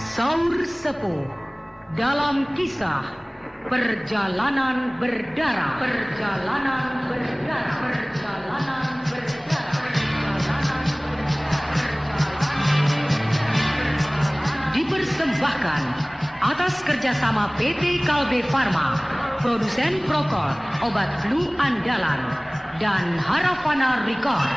Saur Sepuh dalam kisah Perjalanan Berdarah. Dipersembahkan atas kerjasama PT Kalbe Farma, produsen Prokol, obat flu andalan, dan Harafana Record.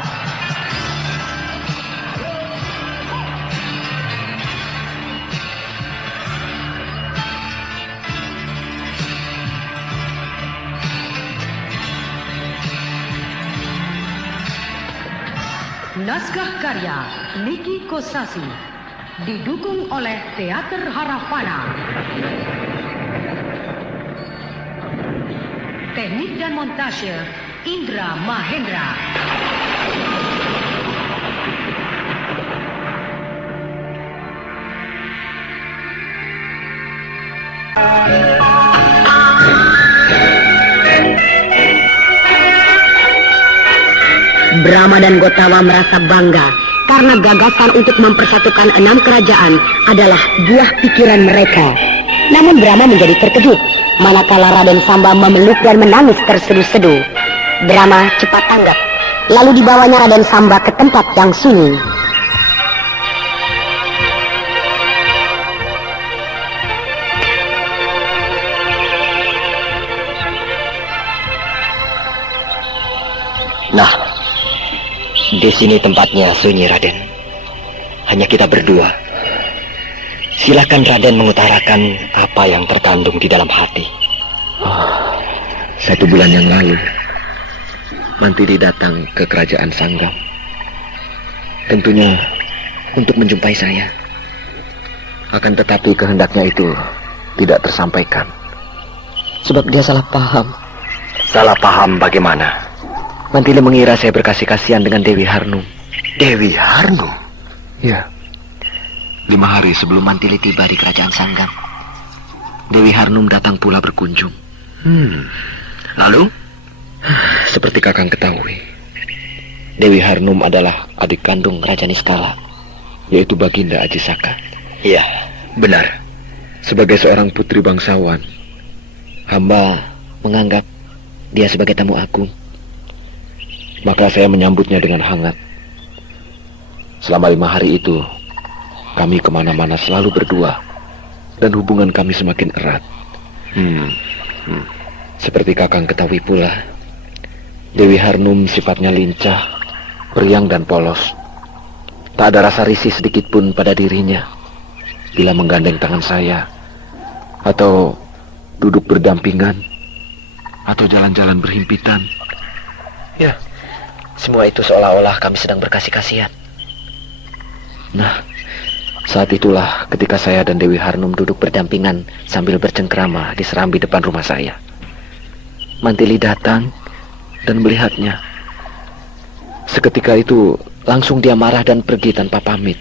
Naskah karya Niki Kosasi, didukung oleh Teater Harafana. Teknik dan montase Indra Mahendra. Brahma dan Gotama merasa bangga karena gagasan untuk mempersatukan 6 kerajaan adalah buah pikiran mereka. Namun Brahma menjadi terkejut manakala Raden Samba memeluk dan menangis terseduh-seduh. Brahma cepat tanggap, lalu dibawanya Raden Samba ke tempat yang sunyi. Nah, di sini tempatnya sunyi, Raden. Hanya kita berdua. Silakan Raden mengutarakan apa yang terkandung di dalam hati. 1 bulan yang lalu, Mantili datang ke kerajaan Sanggam. Tentunya untuk menjumpai saya. Akan tetapi kehendaknya itu tidak tersampaikan. Sebab dia salah paham. Salah paham bagaimana? Mantili mengira saya berkasih kasihan dengan Dewi Harnum. Dewi Harnum? Ya. 5 hari sebelum Mantili tiba di kerajaan Sanggam, Dewi Harnum datang pula berkunjung. Lalu? Seperti Kakang ketahui, Dewi Harnum adalah adik kandung Raja Niskala, yaitu Baginda Ajisaka. Iya, benar. Sebagai seorang putri bangsawan, hamba menganggap dia sebagai tamu agung. Maka saya menyambutnya dengan hangat. Selama 5 hari itu, kami kemana-mana selalu berdua, dan hubungan kami semakin erat. Seperti Kakang ketahui pula, Dewi Harnum sifatnya lincah, periang dan polos. Tak ada rasa risih sedikit pun pada dirinya bila menggandeng tangan saya, atau duduk berdampingan, atau jalan-jalan berhimpitan. Ya, semua itu seolah-olah kami sedang berkasih kasihan. Nah, saat itulah ketika saya dan Dewi Harnum duduk berdampingan sambil bercengkrama di serambi depan rumah saya. Mantili datang dan melihatnya. Seketika itu langsung dia marah dan pergi tanpa pamit.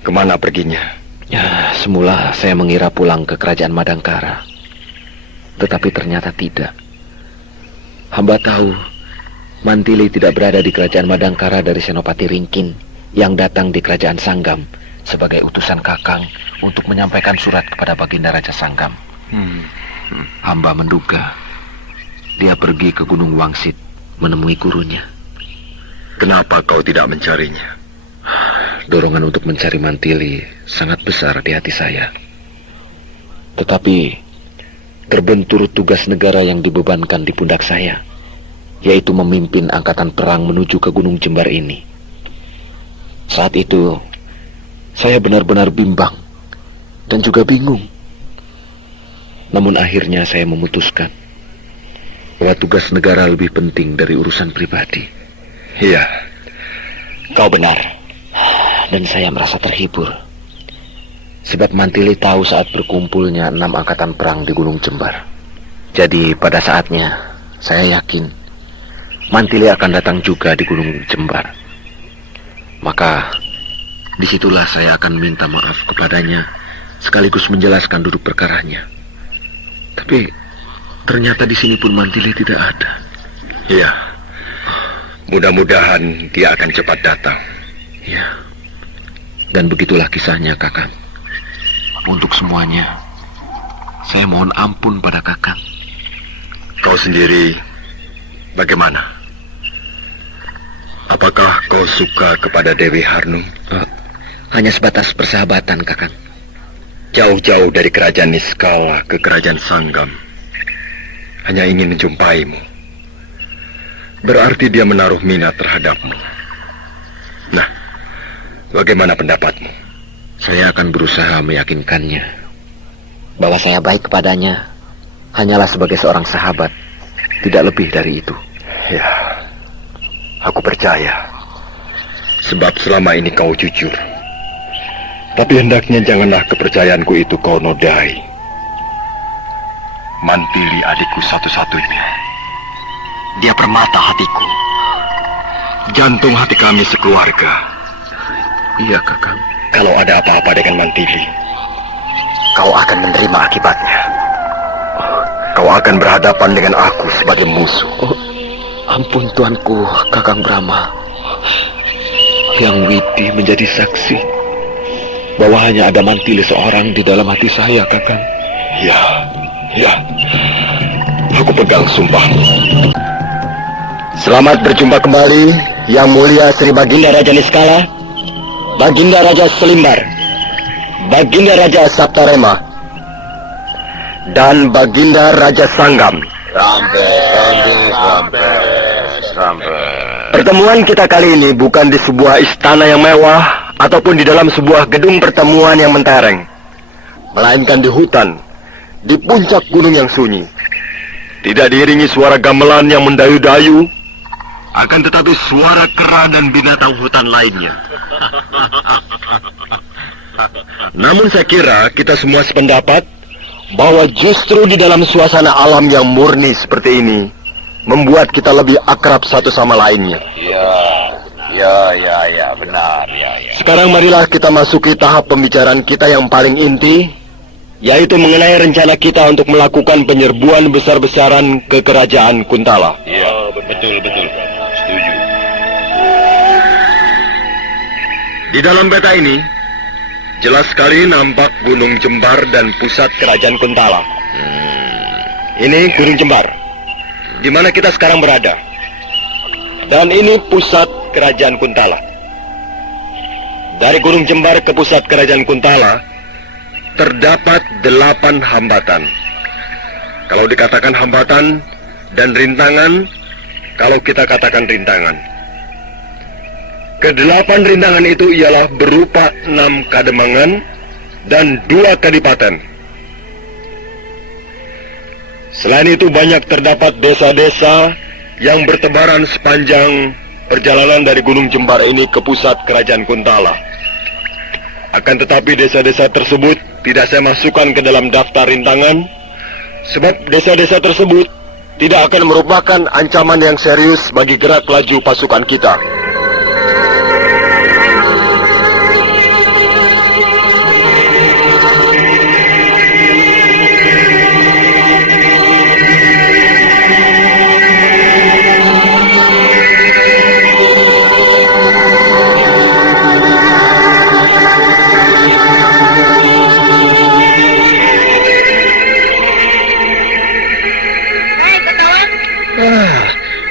Kemana perginya? Ya, semula saya mengira pulang ke kerajaan Madangkara. Tetapi ternyata tidak. Hamba tahu Mantili tidak berada di kerajaan Madangkara dari Senopati Ringkin yang datang di kerajaan Sanggam sebagai utusan Kakang untuk menyampaikan surat kepada Baginda Raja Sanggam. Hamba menduga dia pergi ke Gunung Wangsit menemui gurunya. Kenapa kau tidak mencarinya? Dorongan untuk mencari Mantili sangat besar di hati saya. Tetapi terbentur tugas negara yang dibebankan di pundak saya, yaitu memimpin angkatan perang menuju ke Gunung Jembar ini. Saat itu, saya benar-benar bimbang dan juga bingung. Namun akhirnya saya memutuskan bahwa tugas negara lebih penting dari urusan pribadi. Iya, kau benar. Dan saya merasa terhibur. Sebab Mantili tahu saat berkumpulnya 6 angkatan perang di Gunung Jembar. Jadi pada saatnya, saya yakin Mantili akan datang juga di Gunung Jembar. Maka disitulah saya akan minta maaf kepadanya, sekaligus menjelaskan duduk perkaranya. Tapi ternyata di sini pun Mantili tidak ada. Iya, mudah-mudahan dia akan cepat datang. Ya, Dan begitulah kisahnya, Kakang. Untuk semuanya, saya mohon ampun pada Kakang. Kau sendiri bagaimana? Apakah kau suka kepada Dewi Harnum? Hanya sebatas persahabatan, Kakang. Jauh-jauh dari kerajaan Niskala ke kerajaan Sanggam, hanya ingin menjumpaimu. Berarti dia menaruh minat terhadapmu. Nah, bagaimana pendapatmu? Saya akan berusaha meyakinkannya bahwa saya baik kepadanya hanyalah sebagai seorang sahabat, tidak lebih dari itu. Ya, aku percaya. Sebab selama ini kau jujur. Tapi hendaknya janganlah kepercayaanku itu kau nodai. Mantili adikku satu-satunya. Dia permata hatiku. Jantung hati kami sekeluarga. Iya, Kakang. Kalau ada apa-apa dengan Mantili, kau akan menerima akibatnya. Kau akan berhadapan dengan aku sebagai musuh. Ampun tuanku, Kakang Brahma. Yang Widi menjadi saksi bahwa hanya ada Mantili seorang di dalam hati saya, Kakang. Ya. Aku pegang sumpahmu. Selamat berjumpa kembali, Yang Mulia Sri Baginda Raja Niskala, Baginda Raja Selimbar, Baginda Raja Saptarema, dan Baginda Raja Sanggam. Pertemuan kita kali ini bukan di sebuah istana yang mewah ataupun di dalam sebuah gedung pertemuan yang mentereng, melainkan di hutan, di puncak gunung yang sunyi. Tidak diiringi suara gamelan yang mendayu-dayu, akan tetapi suara kera dan binatang hutan lainnya. Namun saya kira kita semua sependapat bahwa justru di dalam suasana alam yang murni seperti ini membuat kita lebih akrab satu sama lainnya. Ya, benar. Sekarang marilah kita masuki tahap pembicaraan kita yang paling inti, yaitu mengenai rencana kita untuk melakukan penyerbuan besar-besaran ke kerajaan Kuntala. Iya, betul. Setuju. Di dalam peta ini, jelas sekali nampak Gunung Jembar dan pusat kerajaan Kuntala. Ini Gunung Jembar, di mana kita sekarang berada. Dan ini pusat kerajaan Kuntala. Dari Gunung Jembar ke pusat kerajaan Kuntala, terdapat 8 hambatan. Kalau dikatakan hambatan, dan rintangan, kalau kita katakan rintangan. Kedelapan rintangan itu ialah berupa 6 kademangan dan 2 kadipaten. Selain itu banyak terdapat desa-desa yang bertebaran sepanjang perjalanan dari Gunung Jembar ini ke pusat kerajaan Kuntala. Akan tetapi desa-desa tersebut tidak saya masukkan ke dalam daftar rintangan, sebab desa-desa tersebut tidak akan merupakan ancaman yang serius bagi gerak laju pasukan kita.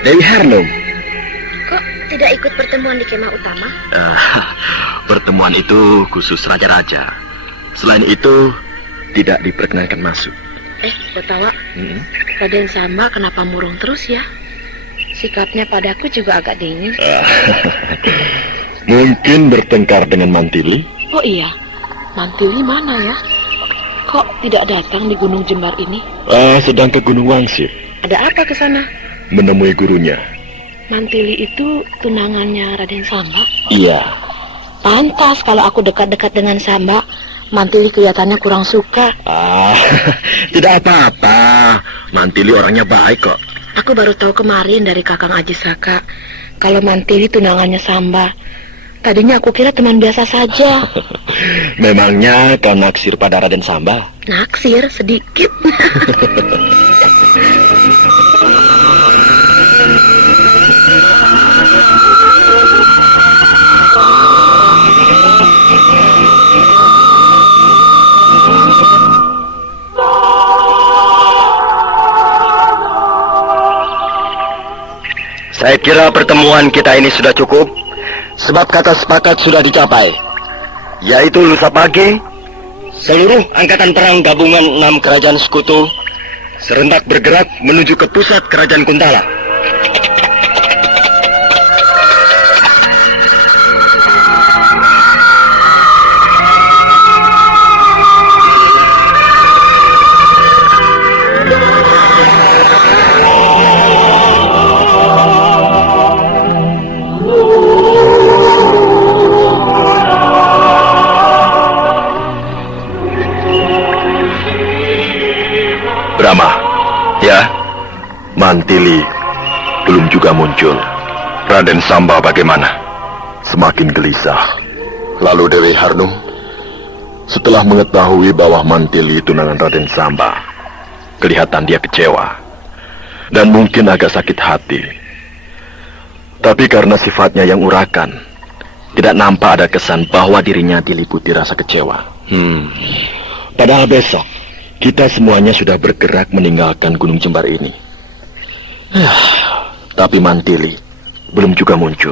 Dewi Harnum. Kok tidak ikut pertemuan di kemah utama? Pertemuan itu khusus raja-raja. Selain itu, tidak diperkenankan masuk. Kotawa, Raden Samba kenapa murung terus ya? Sikapnya padaku juga agak dingin. Mungkin bertengkar dengan Mantili. Oh iya, Mantili mana ya? Kok tidak datang di Gunung Jembar ini? Sedang ke Gunung Wangsir. Ada apa ke sana? Menemui gurunya. Mantili itu tunangannya Raden Samba? Iya. Pantas kalau aku dekat-dekat dengan Samba, Mantili kelihatannya kurang suka. Tidak apa-apa. Mantili orangnya baik kok. Aku baru tahu kemarin dari Kakang Aji Saka kalau Mantili tunangannya Samba. Tadinya aku kira teman biasa saja. Memangnya kau naksir pada Raden Samba? Naksir sedikit. Saya kira pertemuan kita ini sudah cukup, sebab kata sepakat sudah dicapai, yaitu lusa pagi seluruh angkatan perang gabungan 6 kerajaan sekutu serentak bergerak menuju ke pusat kerajaan Kuntala. Brahma, ya, Mantili belum juga muncul. Raden Samba bagaimana? Semakin gelisah. Lalu Dewi Harnum, setelah mengetahui bahwa Mantili tunangan Raden Samba, kelihatan dia kecewa dan mungkin agak sakit hati. Tapi karena sifatnya yang urakan, tidak nampak ada kesan bahwa dirinya diliputi rasa kecewa. Padahal besok kita semuanya sudah bergerak meninggalkan Gunung Jembar ini. Tapi Mantili belum juga muncul.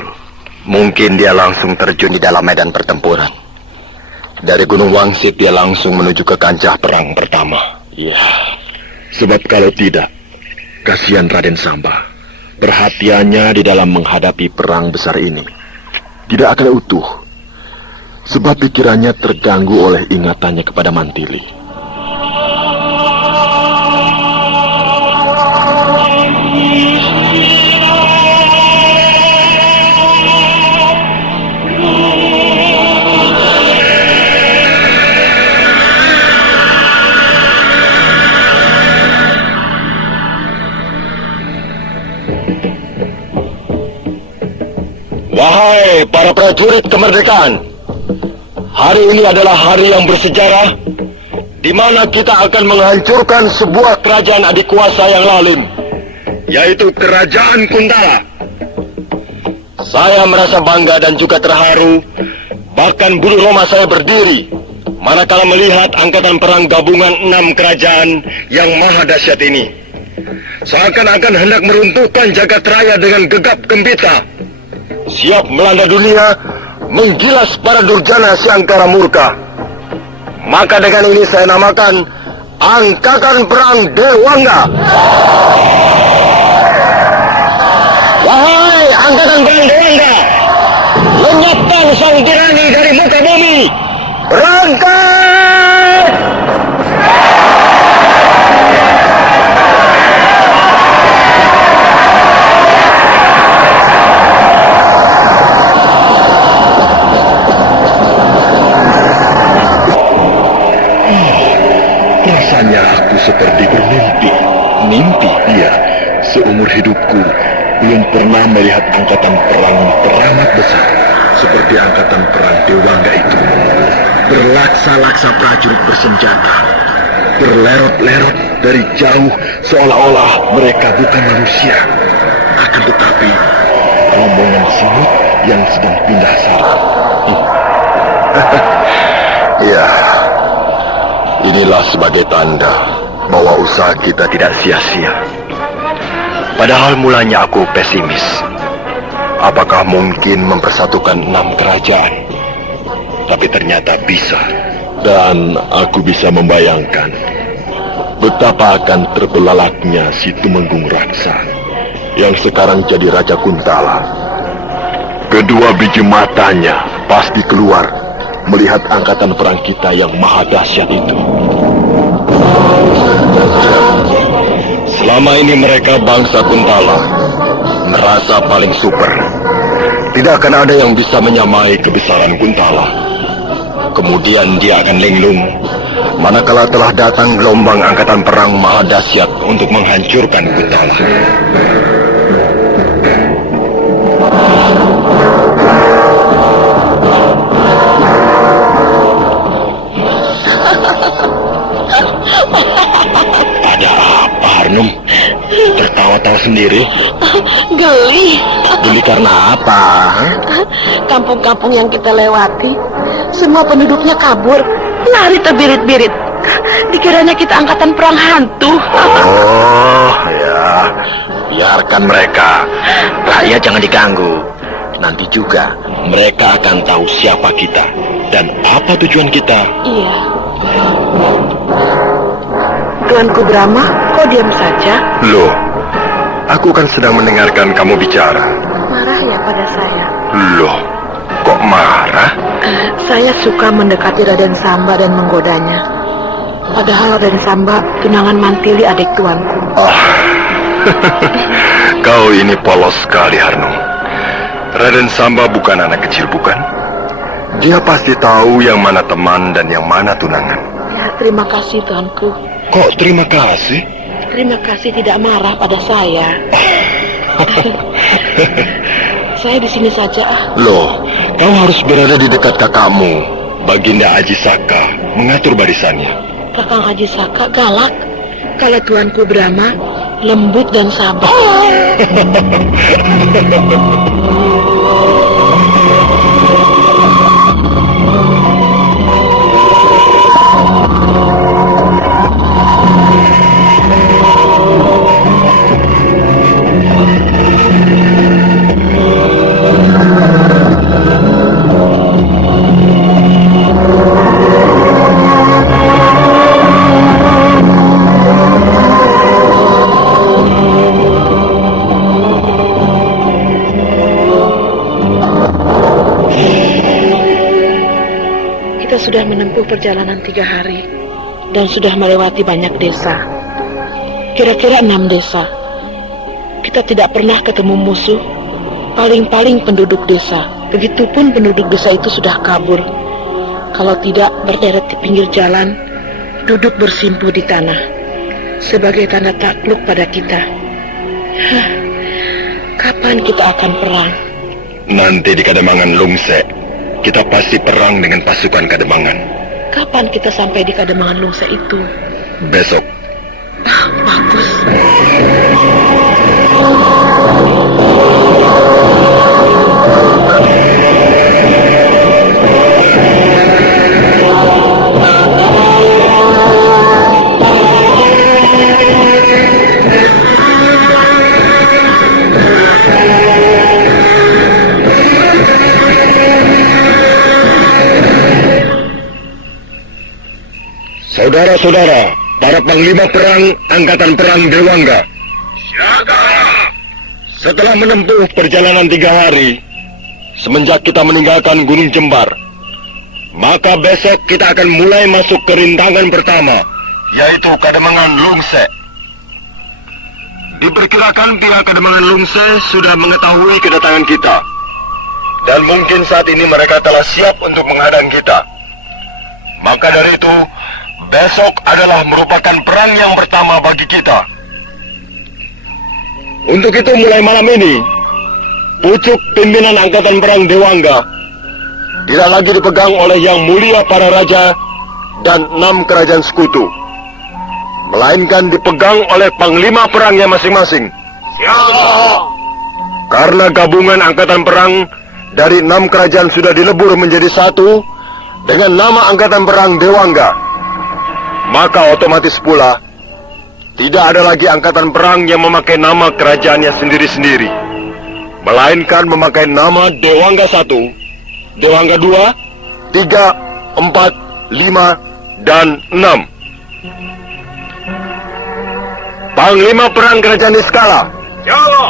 Mungkin dia langsung terjun di dalam medan pertempuran. Dari Gunung Wangsit dia langsung menuju ke kancah perang pertama. Iya, sebab kalau tidak, kasihan Raden Samba. Perhatiannya di dalam menghadapi perang besar ini tidak akan utuh, sebab pikirannya terganggu oleh ingatannya kepada Mantili. Wahai para prajurit kemerdekaan, hari ini adalah hari yang bersejarah, di mana kita akan menghancurkan sebuah kerajaan adik kuasa yang lalim, yaitu Kerajaan Kuntala. Saya merasa bangga dan juga terharu, bahkan bulu roma saya berdiri, manakala melihat angkatan perang gabungan 6 kerajaan yang maha dahsyat ini. Seakan-akan hendak meruntuhkan jagat raya dengan gegap gempita, siap melanda dunia, menggilas para durjana si angkara murka. Maka dengan ini saya namakan Angkatan Perang Dewangga. Wahai Angkatan Perang Dewangga, lenyapkan sang tirani dari muka bumi. Berangkat! Rasanya aku seperti bermimpi. Mimpi? Iya, seumur hidupku belum pernah melihat angkatan perang teramat besar seperti angkatan perang Dewangga itu. Berlaksa-laksa prajurit bersenjata, berlerot-lerot dari jauh seolah-olah mereka bukan manusia. Akan tetapi, rombongan semut yang sedang pindah sarang. Ya, inilah sebagai tanda bahwa usaha kita tidak sia-sia. Padahal mulanya aku pesimis. Apakah mungkin mempersatukan 6 kerajaan? Tapi ternyata bisa. Dan aku bisa membayangkan betapa akan terbelalaknya si Tumenggung Raksa yang sekarang jadi Raja Kuntala. Kedua biji matanya pasti keluar melihat angkatan perang kita yang maha dahsyat itu. Selama ini mereka bangsa Kuntala merasa paling super. Tidak akan ada yang bisa menyamai kebesaran Kuntala. Kemudian dia akan linglung manakala telah datang gelombang angkatan perang maha dahsyat untuk menghancurkan Kuntala. Ada apa, Harnum? Tertawa-tawa sendiri? Geli. Geli karena apa? Kampung-kampung yang kita lewati, semua penduduknya kabur, lari terbirit-birit. Dikiranya kita angkatan perang hantu. Oh, ya. Biarkan mereka. Rakyat jangan diganggu. Nanti juga mereka akan tahu siapa kita dan apa tujuan kita. Iya. Tuanku Brahma, kok diam saja? Loh, aku kan sedang mendengarkan kamu bicara. Marah ya pada saya? Loh, kok marah? Saya suka mendekati Raden Samba dan menggodanya. Padahal Raden Samba tunangan Mantili adik tuanku. Kau ini polos sekali, Harnum. Raden Samba bukan anak kecil, bukan? Dia pasti tahu yang mana teman dan yang mana tunangan. Ya, terima kasih tuanku. Kok terima kasih? Terima kasih tidak marah pada saya. Saya di sini saja. Loh, kau harus berada di dekat kakakmu, Baginda Aji Saka, mengatur barisannya. Kakang Aji Saka galak. Kalau tuanku Brahma lembut dan sabar. Sudah menempuh perjalanan 3 hari dan sudah melewati banyak desa, kira-kira 6 desa. Kita tidak pernah ketemu musuh, paling-paling penduduk desa. Begitupun penduduk desa itu sudah kabur. Kalau tidak berderet di pinggir jalan, duduk bersimpuh di tanah sebagai tanda takluk pada kita. Kapan kita akan perang? Nanti di Kademangan Lungse kita pasti perang dengan pasukan Kademangan. Kapan kita sampai di Kademangan Lungse itu? Besok. Bagus. Saudara-saudara, para panglima perang Angkatan Perang Dewangga. Siaga! Setelah menempuh perjalanan 3 hari, semenjak kita meninggalkan Gunung Jembar, maka besok kita akan mulai masuk ke rintangan pertama, yaitu Kademangan Lungse. Diperkirakan pihak Kademangan Lungse sudah mengetahui kedatangan kita, dan mungkin saat ini mereka telah siap untuk menghadang kita. Maka dari itu, besok adalah merupakan perang yang pertama bagi kita. Untuk itu mulai malam ini, pucuk pimpinan Angkatan Perang Dewangga tidak lagi dipegang oleh Yang Mulia para Raja dan 6 kerajaan sekutu, melainkan dipegang oleh panglima perangnya masing-masing. Karena gabungan Angkatan Perang dari 6 kerajaan sudah dilebur menjadi satu dengan nama Angkatan Perang Dewangga, maka otomatis pula tidak ada lagi angkatan perang yang memakai nama kerajaannya sendiri-sendiri, melainkan memakai nama Dewangga 1, Dewangga 2, 3, 4, 5, dan 6. Panglima Perang Kerajaan Niskala. Siaga.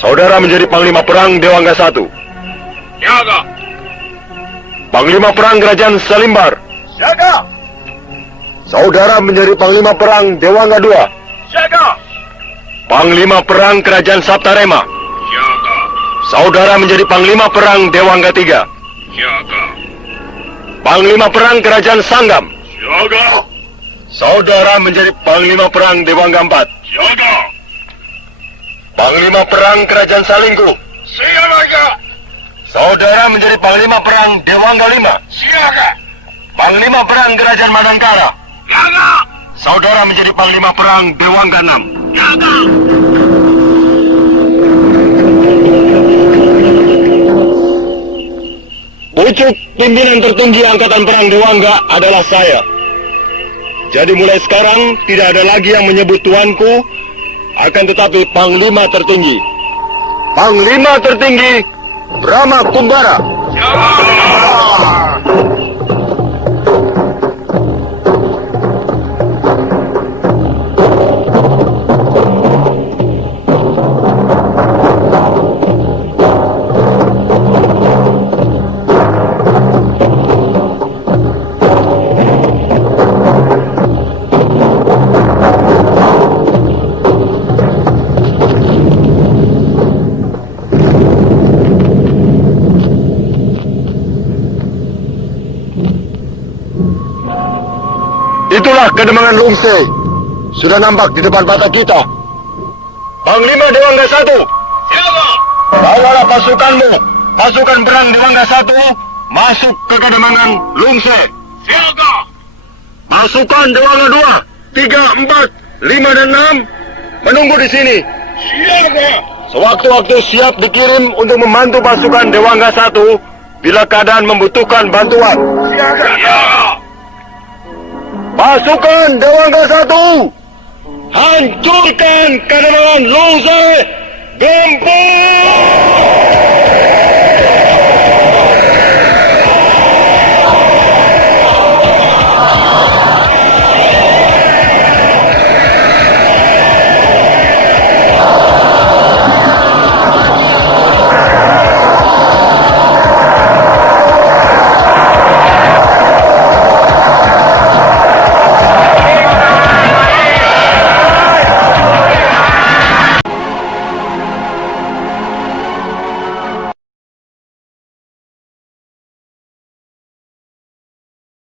Saudara menjadi Panglima Perang Dewangga 1. Siaga. Panglima Perang Kerajaan Salimbar. Siaga. Saudara menjadi Panglima Perang Dewangga 2. Siaga. Panglima Perang Kerajaan Saptarema. Siaga. Saudara menjadi Panglima Perang Dewangga 3. Siaga. Panglima Perang Kerajaan Sanggam. Siaga. Saudara menjadi Panglima Perang Dewangga 4. Siaga. Panglima Perang Kerajaan Salinggu. Siaga. Saudara menjadi Panglima Perang Dewangga 5. Siaga. Panglima Perang Kerajaan Manangkara. Siaga. Saudara menjadi Panglima Perang Dewangga 6. Siaga. Pucuk pimpinan tertinggi Angkatan Perang Dewangga adalah saya. Jadi mulai sekarang tidak ada lagi yang menyebut tuanku Akan tetapi Panglima tertinggi Brahma Kumbara. Itulah kedemangan Lungse. Sudah nampak di depan mata kita. Panglima Dewangga 1. Siapa? Bawalah pasukanmu. Pasukan perang Dewangga 1 masuk ke kedemangan Lungse. Siapa? Pasukan Dewangga 2, 3, 4, 5 dan 6 menunggu di sini. Siapa? Sewaktu-waktu siap dikirim untuk membantu pasukan Dewangga 1 bila keadaan membutuhkan bantuan. Siapa? Pasukan Dewangga 1, hancurkan kedemangan Lungse, gempur!